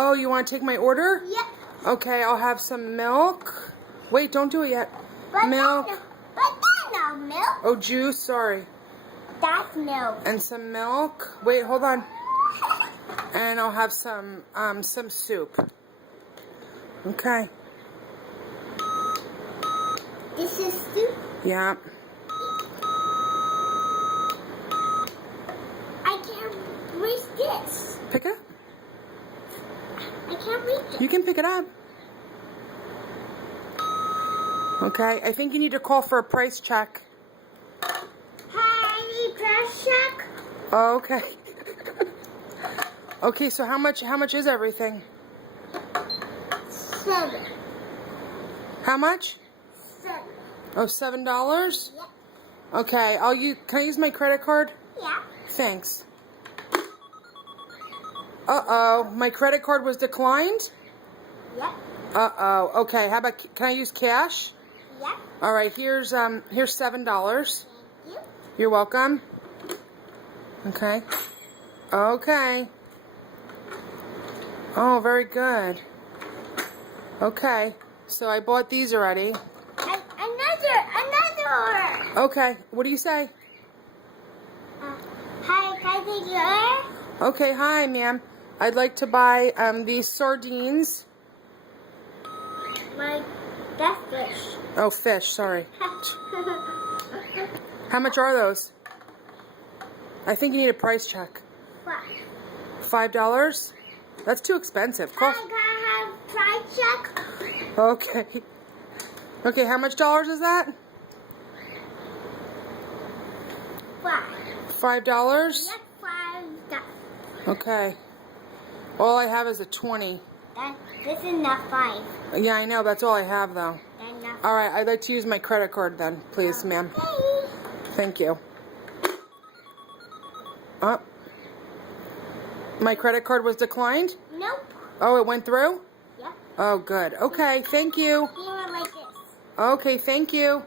Oh, you want to take my order? Yep. Okay, I'll have some milk. Wait, don't do it yet. Milk. But that's not milk. Oh, juice, sorry. That's milk. And some milk. Wait, hold on. And I'll have some soup. Okay. This is soup. Yeah. I can't reach this. Pick up. I can't reach it. You can pick it up. Okay, I think you need to call for a price check. Hi, I need price check. Okay. Okay, so how much is everything? 7. How much? 7. Oh, $7? Yep. Okay, can I use my credit card? Yeah. Thanks. Uh-oh, my credit card was declined? Yep. Uh-oh. Okay, how about, can I use cash? Yep. All right, here's $7. Thank you. You're welcome. Okay. Okay. Oh, very good. Okay. So I bought these already. Another. Okay. What do you say? Hi, can I take your order? Okay, hi, ma'am. I'd like to buy these sardines. That's fish. Oh, fish, sorry. How much are those? I think you need a price check. $5? That's too expensive. Can I have price check? Okay. Okay, how much dollars is that? $5? Yep, $5. Okay. All I have is a 20. This is not 5. Yeah, I know. That's all I have, though. That's not All right, I'd like to use my credit card then, please, ma'am. okay. Thank you. Oh. My credit card was declined? Nope. Oh, it went through? Yep. Oh, good. Okay, thank you. You were like this. Okay, thank you.